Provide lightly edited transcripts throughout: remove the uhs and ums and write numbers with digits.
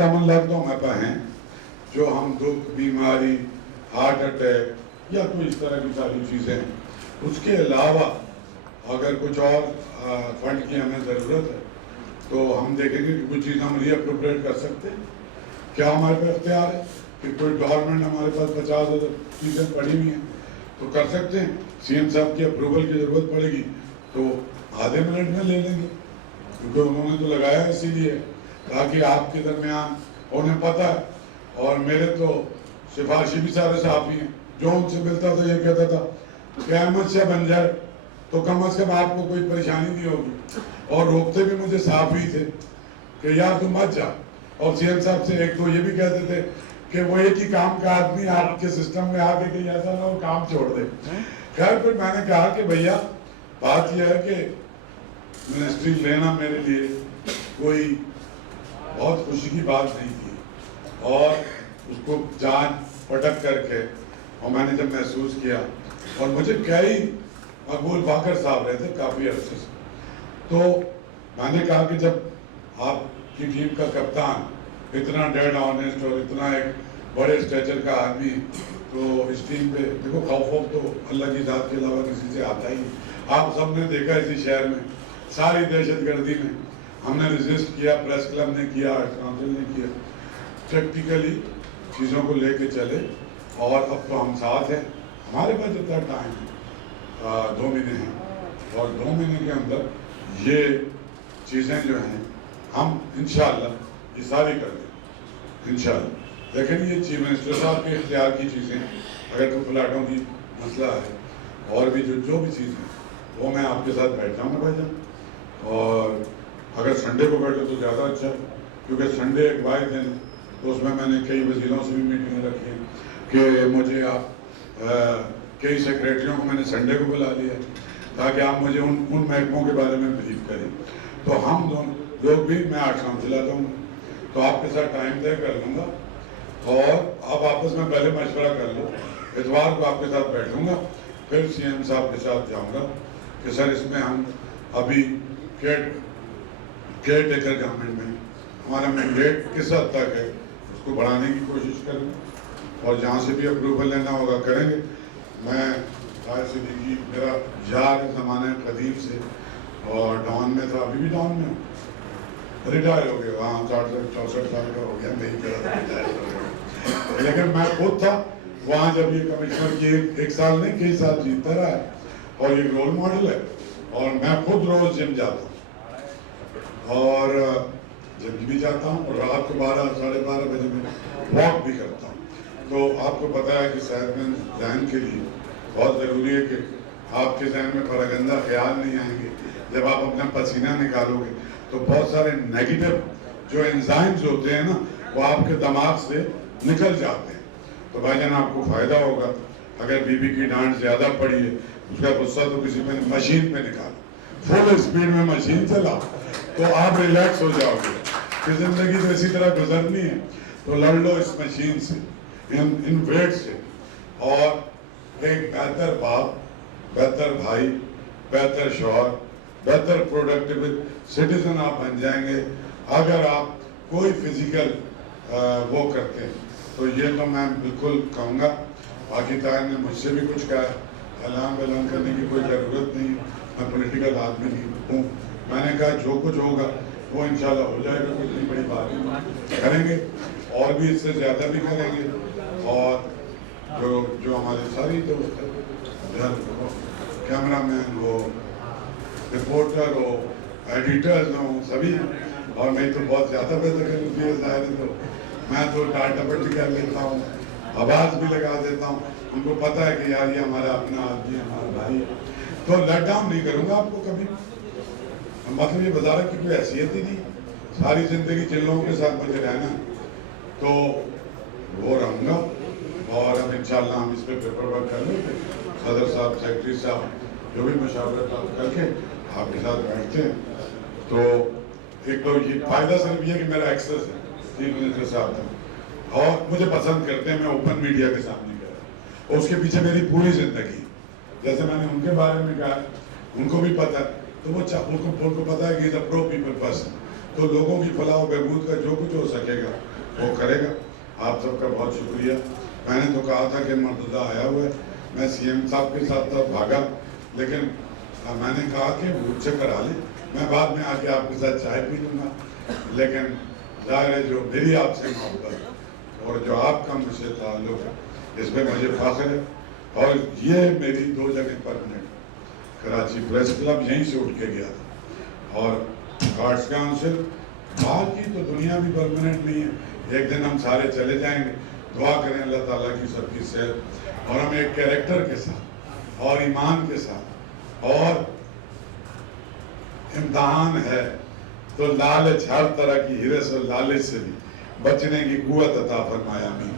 10 امن لاکھ تو ہمارے پاس ہیں جو ہم دکھ بیماری ہارٹ اٹیک یا کوئی اس طرح کی ساری چیزیں ہیں. اس کے علاوہ اگر کچھ اور فنڈ کی ہمیں ضرورت ہے تو ہم دیکھیں گے کہ کچھ چیز ہم ری اپروپریٹ کر سکتے ہیں. کیا ہمارے پاس اختیار ہے کہ کوئی گورنمنٹ ہمارے پاس 50,000 چیزیں پڑی ہوئی ہیں تو کر سکتے ہیں. سی ایم صاحب کی اپروول کی ضرورت پڑے گی تو آدھے منٹ میں لے لیں گے, کیونکہ انہوں نے تو لگایا اسی لیے تاکہ آپ کے درمیان انہیں پتہ ہے. اور میرے تو سفارشی بھی سارے صحافی ہیں, جو ان سے ملتا تھا یہ کہتا تھا کہ احمد شاہ بن جائے تو کم از کم آپ کو کوئی پریشانی نہیں ہوگی. اور روکتے بھی مجھے صحافی تھے کہ یار تم مت جا. اور سی ایم صاحب سے ایک تو یہ بھی کہتے تھے کہ وہ ایک ہی کام کا آدمی آپ کے سسٹم میں آ کے کہ ایسا نہ وہ کام چھوڑ دے. خیر پھر میں نے کہا کہ بھیا بات یہ ہے کہ منسٹری لینا میرے لیے کوئی بہت خوشی کی بات نہیں تھی, اور اس کو جان پٹک کر کے اور میں نے جب محسوس کیا, اور مجھے کئی مقبول باقر صاحب رہے تھے کافی عرصے سے, تو میں نے کہا کہ جب آپ کی ٹیم کا کپتان اتنا ڈیڈ آنیسٹ اور اتنا ایک بڑے اسٹیچر کا آدمی, تو اس ٹیم پہ دیکھو خوف تو اللہ کی ذات کے علاوہ کسی سے آتا ہی نہیں. آپ سب نے دیکھا اسی شہر میں ساری دہشت گردی میں ہم نے ریزسٹ کیا, پریس کلب نے کیا, کونسل نے کیا, پریکٹیکلی چیزوں کو لے کے چلے. اور اب تو ہم ساتھ ہیں. ہمارے پاس جتنا ٹائم ہے 2 مہینے ہیں, اور 2 مہینے کے اندر یہ چیزیں جو ہیں ہم انشاءاللہ یہ ساری کر دیں انشاءاللہ. لیکن یہ چیف منسٹر صاحب کے اختیار کی چیزیں, اگر کوئی پلاٹوں کی مسئلہ ہے اور بھی جو بھی چیزیں وہ میں آپ کے ساتھ بیٹھ جاؤں گا بھائی جان. اور اگر سنڈے کو بیٹھے تو زیادہ اچھا ہے, کیونکہ سنڈے ایک واحد دن تو اس میں نے کئی وزیروں سے بھی میٹنگیں رکھی ہیں کہ مجھے آپ کئی سیکریٹریوں کو میں نے سنڈے کو بلا لیا تاکہ آپ مجھے ان محکموں کے بارے میں بریف کریں. تو ہم دونوں لوگ بھی, میں 8 شام چلاتا ہوں تو آپ کے ساتھ ٹائم طے کر لوں گا, اور آپ آپس میں پہلے مشورہ کر لو. اتوار کو آپ کے ساتھ بیٹھوں گا, پھر سی ایم صاحب کے ساتھ جاؤں گا کہ سر اس میں ہم ابھی کیئر ٹیکر گورنمنٹ میں ہمارا مینڈیٹ کس حد تک ہے اس کو بڑھانے کی کوشش کریں گے, اور جہاں سے بھی اپروول لینا ہوگا کریں گے. میں طاہر صدیقی میرا یار زمانہ قدیم سے, اور ڈان میں تھا, ابھی بھی ڈان میں ہوں, ریٹائر ہو گیا, وہاں 64 سال کا ہو گیا, نہیں کرا تھا. لیکن میں خود تھا وہاں جب یہ کمشنر کی 1 سال نہیں کئی سال جیتتا رہا ہے, اور یہ رول ماڈل ہے. اور میں خود روز جم جاتا ہوں, اور جم بھی جاتا ہوں, اور رات کو 12 ساڑھے 12 بجے میں واک بھی کرتا ہوں. تو آپ کو پتہ ہے کہ صحت مند ذہن کے لیے بہت ضروری ہے کہ آپ کے ذہن میں پراگندہ خیال نہیں آئیں گے. جب آپ اپنا پسینہ نکالو گے تو بہت سارے نیگیٹو جو انزائمز ہوتے ہیں نا وہ آپ کے دماغ سے نکل جاتے ہیں. تو بھائی جان آپ کو فائدہ ہوگا. اگر بی بی کی ڈانٹ زیادہ پڑی ہے اس کا غصہ تو کسی پہ مشین پہ نکالو, فل اسپیڈ میں مشین چلاؤ تو آپ ریلیکس ہو جاؤ گے کہ زندگی تو اسی طرح گزرنی ہے. تو لڑ لو اس مشین سے, ان ویٹ سے, اور ایک بہتر باپ, بہتر بھائی, بہتر شوہر, بہتر پروڈکٹیو سٹیزن آپ بن جائیں گے اگر آپ کوئی فزیکل وہ کرتے ہیں. تو یہ تو میں بالکل کہوں گا. باقی طاہر نے مجھ سے بھی کچھ کہا ہے, اعلان کرنے کی کوئی ضرورت نہیں, میں پولیٹیکل آدمی نہیں ہوں. میں نے کہا جو کچھ ہوگا وہ انشاءاللہ ہو جائے گا, کوئی اتنی بڑی بات نہیں کریں گے, اور بھی اس سے زیادہ بھی کریں گے. اور جو ہمارے ساری دوست ہیں, کیمرہ مین ہو, رپورٹر ہو, ایڈیٹرز ہوں, سبھی ہیں. اور میں تو بہت زیادہ بہتر ہے ظاہر ہے, تو میں تو ٹاٹ ٹپٹ کر لیتا ہوں, آواز بھی لگا دیتا ہوں. ان کو پتہ ہے کہ یار یہ ہمارا اپنا آدمی ہے, ہمارا بھائی ہے. تو لیٹ ڈاؤن نہیں کروں گا آپ کو کبھی. مطلب یہ وزارت کی کوئی حیثیت ہی نہیں, ساری زندگی جن لوگوں کے ساتھ مجھے رہنا تو وہ رہوں گا. اور اب انشاءاللہ ہم اس پہ پیپر ورک کر لیں گے, صدر صاحب, سیکرٹری صاحب جو بھی مشاورت کر کے آپ کے ساتھ بیٹھتے ہیں. تو ایک تو یہ فائدہ صرف یہ کہ میرا ایکسس ہے چیف منسٹر صاحب تھا, اور مجھے پسند کرتے ہیں, میں اوپن میڈیا کے سامنے کہہ رہا ہوں, اور اس کے پیچھے میری پوری زندگی, جیسے میں نے ان کے بارے میں کہا, ان کو بھی پتہ ہے, تو وہ ان کو پتہ ہے کہ از اے پرو پیپل پرسن. تو لوگوں کی فلاح و بہبود کا جو کچھ ہو سکے گا وہ کرے گا. آپ سب کا بہت شکریہ. میں نے تو کہا تھا کہ مرتضیٰ آیا ہوا ہے, میں سی ایم صاحب کے ساتھ بھاگا, لیکن میں نے کہا کہ مجھ سے کرا لیں, میں بعد میں آ کے آپ کے ساتھ چائے پی لوں گا. لیکن ظاہر ہے جو میری آپ سے محبت اور جو آپ کا مجھ سے تعلق ہے, اس میں مجھے فخر ہے. اور یہ میری 2 جگہ پرمنٹ, کراچی پریس کلب یہیں سے اٹھ کے گیا تھا, اور آرٹس کاؤنسل, باقی تو دنیا بھی پرمنٹ نہیں ہے. ایک دن ہم سارے چلے جائیں گے. دعا کریں اللہ تعالیٰ کی سب کی صحت, اور ہم ایک کیریکٹر کے ساتھ اور ایمان کے ساتھ, اور امتحان ہے تو لالچ, ہر طرح کی ہرس اور لالچ سے بھی بچنے کی قوت عطا فرمایا. آمین.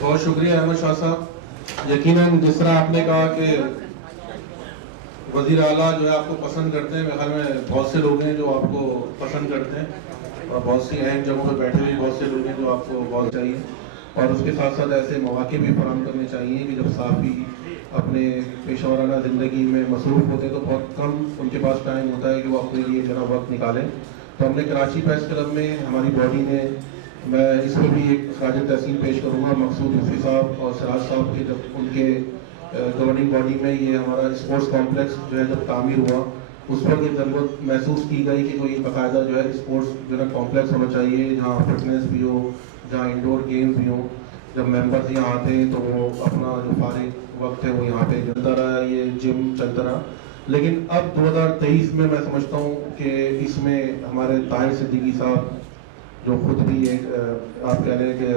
بہت شکریہ احمد شاہ صاحب. یقیناً جس طرح آپ نے کہا کہ وزیر اعلیٰ جو ہے آپ کو پسند کرتے ہیں, میرے خیال میں بہت سے لوگ ہیں جو آپ کو پسند کرتے ہیں, اور بہت سی اہم جگہوں پہ بیٹھے ہوئے بہت سے لوگ ہیں جو آپ کو بہت چاہیے, اور اس کے ساتھ ساتھ ایسے مواقع بھی فراہم کرنے چاہیے کہ جب صحافی اپنے پیشہ ورانہ زندگی میں مصروف ہوتے ہیں تو بہت کم ان کے پاس ٹائم ہوتا ہے کہ وہ اپنے لیے جو ہے وقت نکالیں. تو ہم نے کراچی پریس کلب میں ہماری باڈی نے, میں اس میں بھی ایک خراج تحسین پیش کروں گا مقصود مفتی صاحب اور سراج صاحب کے, جب ان کے گورننگ باڈی میں یہ ہمارا اسپورٹس کمپلیکس جو ہے جب تعمیر ہوا, اس پر یہ ضرورت محسوس کی گئی کہ کوئی باقاعدہ جو ہے اسپورٹس جو ہے کمپلیکس ہونا چاہیے, جہاں فٹنس بھی ہو, جہاں انڈور گیمز بھی ہوں. جب ممبرز یہاں آتے ہیں تو وہ اپنا جو فارغ وقت ہے وہ یہاں پہ چلتا رہا, یہ جم چلتا رہا. لیکن اب 2023 میں میں سمجھتا ہوں کہ اس میں ہمارے طاہر صدیقی صاحب جو خود بھی ایک آپ کہہ رہے ہیں کہ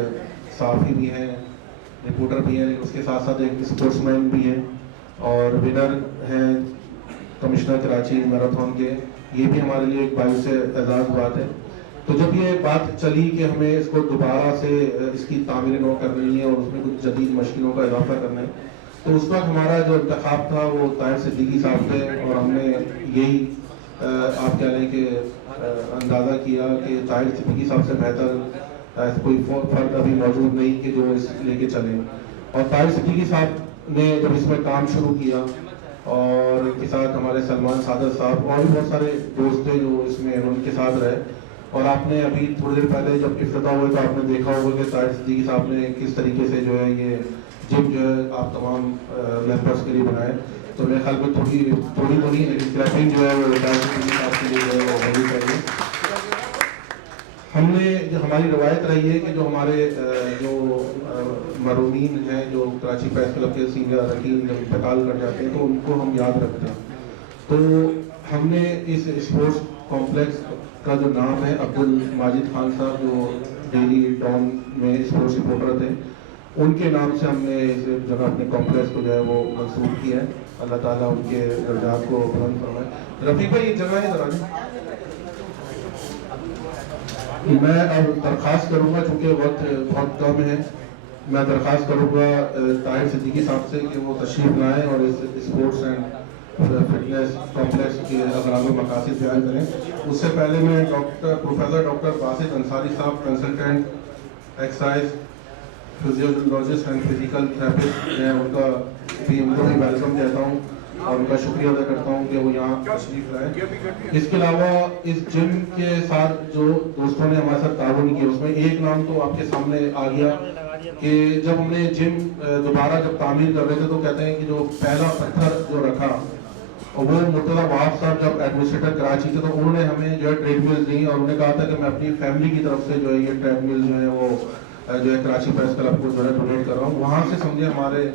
صحافی بھی ہیں, رپورٹر بھی ہیں, اس کے ساتھ ساتھ ایک اسپورٹس مین بھی ہیں, اور ونر ہیں کمشنر کراچی میراتھن کے. یہ بھی ہمارے لیے ایک باعث اعزاز بات ہے. تو جب یہ بات چلی کہ ہمیں اس کو دوبارہ سے اس کی تعمیر نو کرنی ہے اور اس میں کچھ جدید مشینوں کا اضافہ کرنا ہے, تو اس وقت ہمارا جو انتخاب تھا وہ طاہر صدیقی صاحب تھے, اور ہم نے یہی آپ کہہ رہے ہیں کہ اندازہ کیا کہ طاہر صدیقی صاحب سے بہتر کوئی فرد ابھی موجود نہیں کہ جو اس لے کے چلیں. اور طاہر صدیقی صاحب نے جب اس میں کام شروع کیا, اور ان کے ساتھ ہمارے سلمان صادق صاحب اور بھی بہت سارے دوست تھے جو اس میں ان کے ساتھ رہے. اور آپ نے ابھی تھوڑی دیر پہلے جب افتتاح ہوئے تو آپ نے دیکھا ہوگا کہ طاہر صدیقی صاحب نے کس طریقے سے جو ہے یہ جم جو ہے آپ تمام ممبرس کے لیے بنائے. تو میرے خیال میں تھوڑی تو نہیں, لیکن کریپنگ جو ہے وہ طاہر صدیقی صاحب کے لیے جو ہے وہ ہونی چاہیے. ہم نے جو ہماری روایت رہی ہے کہ جو ہمارے جو مرحومین ہیں جو کراچی پریس کلب کے سینئر اراکین جب انتقال کر جاتے ہیں تو ان کو ہم یاد رکھتے ہیں. تو ہم نے اس اسپورٹس کمپلیکس کا جو نام ہے عبد الماجد خان صاحب جو ڈیلی ڈان میں اسپورٹس رپورٹر تھے, ان کے نام سے ہم نے اس جگہ اپنے کمپلیکس کو جو ہے وہ منسوخ کیا ہے. اللہ تعالیٰ ان کے درجات کو بلند فرمائے. رفیق بھائی یہ جگہ ہے ذرا, میں اب درخواست کروں گا چونکہ وقت بہت کم ہے, میں درخواست کروں گا طاہر صدیقی صاحب سے کہ وہ تشریف لائیں اور اس اسپورٹس اینڈ فٹنس کمپلیکس کے اغراض و مقاصد بیان کریں. اس سے پہلے میں پروفیسر ڈاکٹر باسط انصاری صاحب, consultant exercise physiologist and physical therapist ہیں, ان کو بھی ویلکم کہتا ہوں اور ان کا شکریہ ادا کرتا ہوں کہ وہ یہاں تشریف لائیں. اس کے علاوہ اس جم کے ساتھ جو دوستوں نے ہمارے ساتھ تعاون کیا, اس میں ایک نام تو آپ کے سامنے آ گیا کہ جب ہم نے جم دوبارہ جب تعمیر کر رہے تھے تو کہتے ہیں کہ جو پہلا پتھر جو رکھا وہ مرتضیٰ وہاب صاحب جب ایڈمنسٹریٹر کراچی تھے تو انہوں نے ہمیں جو ہے ٹریڈ مل دی, اور انہوں نے کہا تھا کہ میں اپنی فیملی کی طرف سے جو ہے یہ ٹریڈ مل جو ہے وہ جو ہے کراچی پریس کلب کو جو ہے ڈونیٹ کر رہا ہوں. وہاں سے سمجھے ہمارے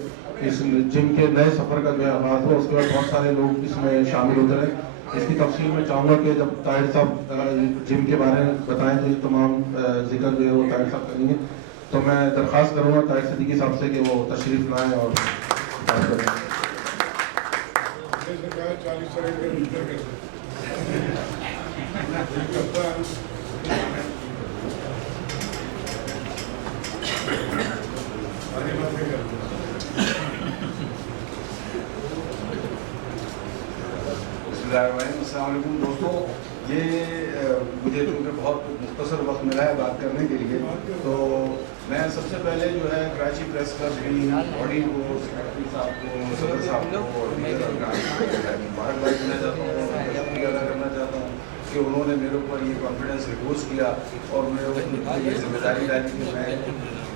اس جم کے نئے سفر کا جو ہے آغاز ہوا. اس کے بعد بہت سارے لوگ اس میں شامل ہوتے رہے. اس کی تفصیل میں چاہوں گا کہ جب طاہر صاحب جم کے بارے میں بتائیں تو یہ تمام ذکر جو ہے وہ طاہر صاحب کریں گے. تو میں درخواست کروں گا طاہر صدیقی صاحب سے کہ وہ تشریف لائیں اور بات کریں. السلام علیکم دوستوں. یہ مجھے چونکہ بہت مختصر وقت ملا ہے بات کرنے کے لیے, تو میں سب سے پہلے جو ہے کراچی پریس کلب کی باڈی کو، سیکرٹری صاحب کو، صدر صاحب کو اور دیگر ارکان کو مبارکباد دینا چاہتا ہوں، شکریہ ادا کرنا چاہتا ہوں کہ انہوں نے میرے اوپر یہ کانفیڈنس ریپوز کیا اور میرے اوپر یہ ذمہ داری ڈالی کہ میں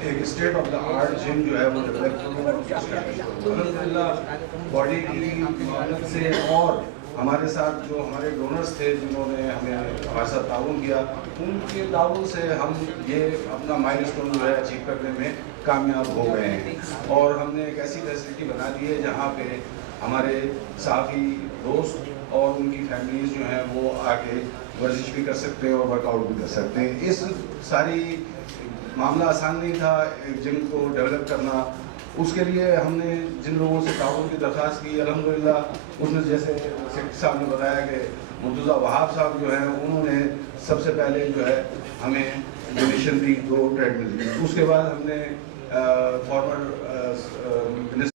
ایک اسٹیٹ آف دا آرٹ جم جو ہے وہ ڈیولپ کروں اور الحمدللہ باڈی کی محنت سے اور ہمارے ساتھ جو ہمارے ڈونرز تھے جنہوں نے ہمیں ہمارے ساتھ تعاون کیا، ان کے تعاون سے ہم یہ اپنا مائل اسٹون جو ہے اچیو کرنے میں کامیاب ہو گئے ہیں اور ہم نے ایک ایسی فیسلٹی بنا دی ہے جہاں پہ ہمارے صحافی دوست اور ان کی فیملیز جو ہیں وہ آ کے ورزش بھی کر سکتے ہیں اور ورک آؤٹ بھی کر سکتے ہیں۔ اس ساری معاملہ آسان نہیں تھا ایک جم کو ڈیولپ کرنا، اس کے لیے ہم نے جن لوگوں سے تعاون کی درخواست کی الحمدللہ اس میں جیسے سیکرٹری صاحب نے بتایا کہ مرتضیٰ وہاب صاحب جو ہیں انہوں نے سب سے پہلے جو ہے ہمیں ڈونیشن دی 2 ٹریڈ مل دی، اس کے بعد ہم نے فارمر